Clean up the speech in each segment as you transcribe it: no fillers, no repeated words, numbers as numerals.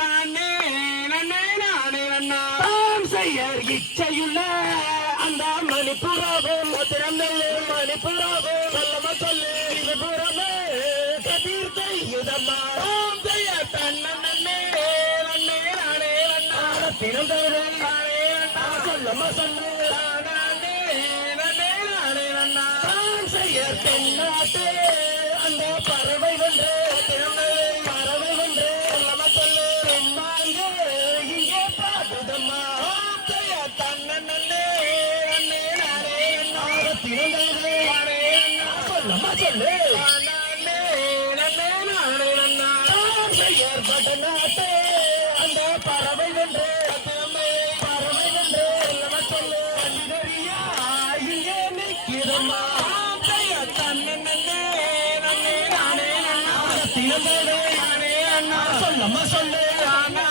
நானே நன்னே நானே நன்னா தான் செய்யர் இச்சையுள்ள அந்த மணிப்புறாவும் திறந்தல்லே மணிப்புறாவும் சொல்லமா சொல்லு இது புறமே கதிர் கையுதம்மா தாம் செய்ய தன்ன நன்னே நன்னே நானே நன்னா திறந்தல்லே நானே நன்னா சொல்லமா சொல்லு நானே நன்னே நானே நன்னா தான் செய்யர் தென்னாட்டே அந்த பறவை வென்று திறந்தல்லே பறவை வென்று சொல்லமா சொல்லு தென்னாங்கே இங்கே பாடுதம்மா தாம் செய்ய தன்ன நன்னே நன்னே நானே நன்னா திறந்தல்லே நானே நன்னா சொல்லமா சொல்லு நானே நன்னே நானே நன்னா தாம் செய்யர் பட்டநாட்டே அந்த பறவை வென்று பறவை வென்று சொல்லமா சொல்லு அடிதறியா இங்கே நிற்கிறம்மா தாம் செய்ய தன்ன நன்னே நன்னே நானே நன்னா திறந்தல்லே நானே நன்னா சொல்லமா சொல்லு நானே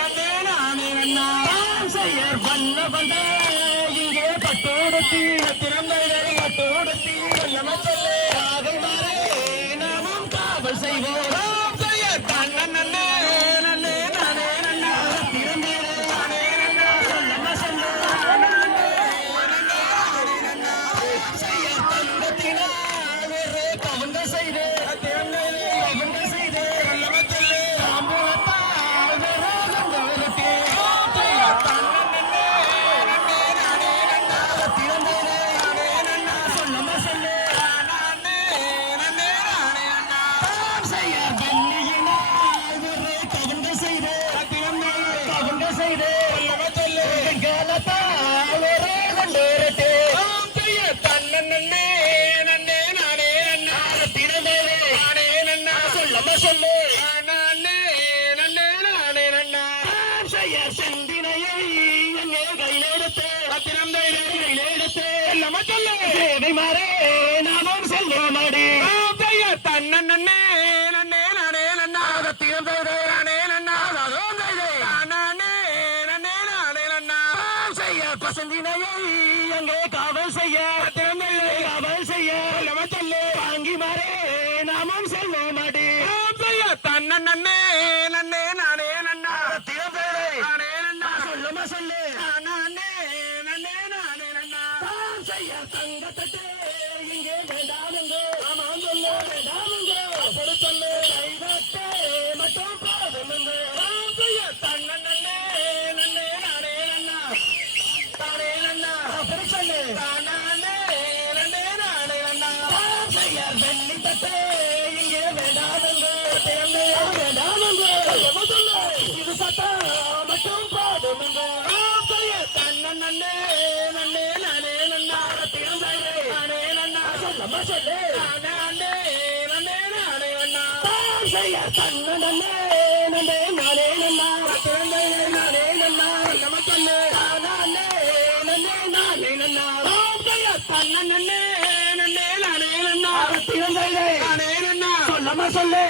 நன்னே நானே நன்னா தாம் செய்யர் வண்ண வந்த இங்கே பட்டோடுத்தி திறந்தல்லே பட்டோடுத்தி சொல்லமா சொல்லு ஆகை மாறே நாமும் காவல் செய்வோம் தாம் செய்ய தன்ன நன்னே நன்னே நானே நன்னா திறந்தல்லே நானே நன்னா சொல்லமா சொல்லு நானே நன்னே நானே நன்னா செய்ய தங்கத்தினா வேறு கவுண்ட செய்து திறந்தல்லே கவுண்ட செய்து சொல்லமா சொல்லு தாம்பூலத்தா வேறு கவுண்டே தாம் செய்ய தன்ன நன்னே நன்னே நானே நன்னா திறந்தல்லே நானே நன்னா சொல்லமா சொல்லு நானே நன்னே நானே நன்னா தாம் செய்ய வெள்ளியினா வேறு கவுண்ட செய்து திறந்தல்லே கவுண்ட செய்து சொல்லமா சொல்லு வெங்கலத்தா வேறு கொண்டேரட்டே தாம் செய்ய தன்ன நன்னே நன்னே நானே நன்னா திறந்தல்லே நானே நன்னா சொல்லமா சொல்லு நானே நன்னே நானே நன்னா தாம் செய்ய செந்தினையை எங்கே கையிலெடுத்து திறந்தல்லே கையிலெடுத்து சொல்லமா சொல்லு சேவை மாறே நாமும் செல்வோமடி தாம் செய்ய தன்ன நன்னே நன்னே நானே நன்னா திறந்தல்லே நானே நன்னா தாம் செய்தே நானே நன்னே நானே நன்னா தாம் செய்ய பசந்தினையை எங்கே காவல் செய்ய திறந்தல்லே காவல் செய்ய சொல்லமா சொல்லு வாங்கி மாறே நாமும் செல்வோமடி தாம் செய்ய தன்ன நன்னே நன்னே நானே நன்னா திறந்தல்லே நானே நன்னா சொல்லமா சொல்லு நானே நன்னே நானே நன்னா தாம் செய்ய தங்கத்தட்டே இங்கே வேண்டாமெங்கோ ஆமாம் சொல்லு வேண்டாமெங்கோ அப்படி சொல்லு கைதட்டே மட்டும் போதுமெங்கோ தாம் செய்ய தன்ன நன்னே நன்னே நானே நன்னா தானே நன்னா அப்படி சொல்லு நானே நன்னே நானே நன்னா தாம் செய்ய வெள்ளி தட்டே இங்கே வேண்டாமெங்கோ தேர்ந்தே வேண்டாமெங்கோ சொல்லமா சொல்லு இது சட்டா மட்டும் போதுமெங்கோ தாம் செய்ய தன்ன நன்னே நன்னே நானே நன்னா தேர்ந்தே நானே நன்னா சொல்லமா சொல்லு நானே நன்னே நானே நன்னா தாம் செய்ய தன்ன நன்னே நன்னே நானே நன்னா தேர்ந்தே நானே நன்னா சொல்லமா சொல்லு நானே நன்னே நானே நன்னா தாம் செய்ய தன்ன நன்னே நன்னே நானே நன்னா தேர்ந்தே நானே நன்னா சொல்லமா சொல்லு